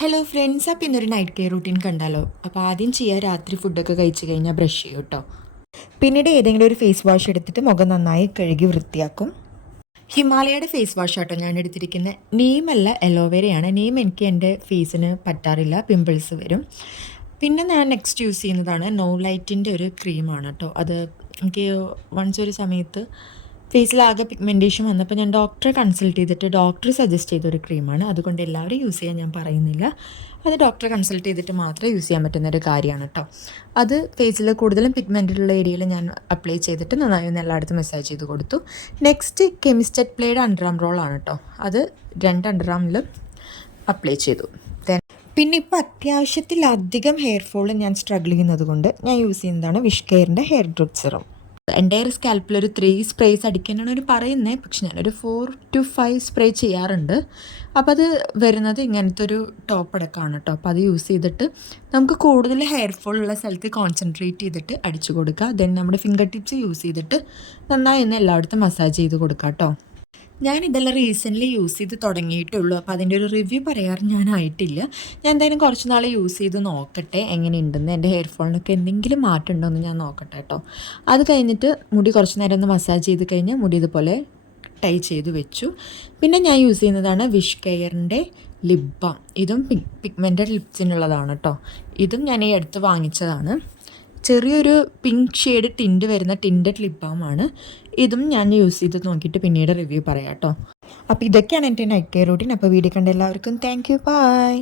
Hello friends, അപ്പോൾ ഇന്നൊരു night care routine കണ്ടാലോ. അപ്പോൾ ആദ്യം ചെയ്യുക, രാത്രി ഫുഡൊക്കെ കഴിച്ച് കഴിഞ്ഞാൽ ബ്രഷ് ചെയ്യും കേട്ടോ. പിന്നീട് ഏതെങ്കിലും ഒരു ഫേസ് വാഷ് എടുത്തിട്ട് മുഖം നന്നായി കഴുകി വൃത്തിയാക്കും. ഹിമാലയയുടെ ഫേസ് വാഷ് ആട്ടോ ഞാൻ എടുത്തിരിക്കുന്നത്. നീമല്ല, അലോവേരയാണ്. നീം എനിക്ക് എൻ്റെ ഫേസിന് പറ്റാറില്ല, പിമ്പിൾസ് വരും. പിന്നെ ഞാൻ നെക്സ്റ്റ് യൂസ് ചെയ്യുന്നതാണ് നോ ലൈറ്റിൻ്റെ ഒരു ക്രീമാണ് കേട്ടോ. അത് എനിക്ക് വൺസ് ഒരു സമയത്ത് ഫേസിലാകെ പിഗ്മെൻറ്റേഷൻ വന്നപ്പോൾ ഞാൻ ഡോക്ടറെ കൺസൾട്ട് ചെയ്തിട്ട് ഡോക്ടർ സജസ്റ്റ് ചെയ്തൊരു ക്രീമാണ്. അതുകൊണ്ട് എല്ലാവരും യൂസ് ചെയ്യാൻ ഞാൻ പറയുന്നില്ല. അത് ഡോക്ടറെ കൺസൾട്ട് ചെയ്തിട്ട് മാത്രമേ യൂസ് ചെയ്യാൻ പറ്റുന്നൊരു കാര്യമാണ് കേട്ടോ. അത് ഫേസിൽ കൂടുതലും പിഗ്മെൻറ്റുള്ള ഏരിയയിൽ ഞാൻ അപ്ലൈ ചെയ്തിട്ട് നന്നായി ഒന്ന് എല്ലായിടത്തും മസാജ് ചെയ്ത് കൊടുത്തു. നെക്സ്റ്റ് കെമിസ്റ്റഡ് പ്ലേയുടെ അണ്ടർആം റോളാണ് കേട്ടോ. അത് 2 അണ്ടർആമിലും അപ്ലൈ ചെയ്തു. പിന്നെ ഇപ്പോൾ അത്യാവശ്യത്തിലധികം ഹെയർ ഫോൾ ഞാൻ സ്ട്രഗിൾ ചെയ്യുന്നത് കൊണ്ട് ഞാൻ യൂസ് ചെയ്യുന്നതാണ് വിഷ് കെയറിൻ്റെ ഹെയർ ഗ്രോത്ത് സിറം. എൻ്റെ സ്കാൽപ്പിൽ ഒരു 3 സ്പ്രേസ് അടിക്കാനാണ് അവർ പറയുന്നത്. പക്ഷെ ഞാനൊരു 4 to 5 സ്പ്രേ ചെയ്യാറുണ്ട്. അപ്പോൾ അത് വരുന്നത് ഇങ്ങനത്തെ ഒരു ടോപ്പ് അടക്കമാണ് കേട്ടോ. അപ്പോൾ അത് യൂസ് ചെയ്തിട്ട് നമുക്ക് കൂടുതൽ ഹെയർ ഫോൾ ഉള്ള സ്ഥലത്ത് കോൺസെൻട്രേറ്റ് ചെയ്തിട്ട് അടിച്ചു കൊടുക്കുക. ദെൻ നമ്മുടെ ഫിംഗർ ടിപ്സ് യൂസ് ചെയ്തിട്ട് നന്നായി ഒന്ന് എല്ലായിടത്തും മസാജ് ചെയ്ത് കൊടുക്കുക കേട്ടോ. ഞാനിതെല്ലാം റീസെൻ്റ്ലി യൂസ് ചെയ്ത് തുടങ്ങിയിട്ടുള്ളൂ. അപ്പോൾ അതിൻ്റെ ഒരു റിവ്യൂ പറയാറ് ഞാനായിട്ടില്ല. ഞാൻ എന്തായാലും കുറച്ച് നാൾ യൂസ് ചെയ്ത് നോക്കട്ടെ എങ്ങനെയുണ്ടെന്ന്. എൻ്റെ ഹെയർ ഫോളിനൊക്കെ എന്തെങ്കിലും മാറ്റം ഉണ്ടോ എന്ന് ഞാൻ നോക്കട്ടെ കേട്ടോ. അത് കഴിഞ്ഞിട്ട് മുടി കുറച്ച് നേരം ഒന്ന് മസാജ് ചെയ്ത് കഴിഞ്ഞാൽ മുടി ഇതുപോലെ ടൈ ചെയ്ത് വെച്ചു. പിന്നെ ഞാൻ യൂസ് ചെയ്യുന്നതാണ് വിഷ് കെയറിൻ്റെ ലിപ് ബാം. ഇതും പിഗ്മെൻറ്റഡ് ലിപ്സിനുള്ളതാണ് കേട്ടോ. ഇതും ഞാൻ ഈ അടുത്ത് വാങ്ങിച്ചതാണ്. ചെറിയൊരു പിങ്ക് ഷെയ്ഡ് ടിൻറ്റ് വരുന്ന ടിൻറ്റഡ് ലിപ് ബാമാണ്. ഇതും ഞാൻ യൂസ് ചെയ്ത് നോക്കിയിട്ട് പിന്നീട് റിവ്യൂ പറയാം കേട്ടോ. അപ്പോൾ ഇതൊക്കെയാണ് എൻ്റെ നൈറ്റ് കെയർ റൂട്ടീൻ. അപ്പോൾ വീഡിയോ കണ്ട എല്ലാവർക്കും താങ്ക് യു, ബൈ.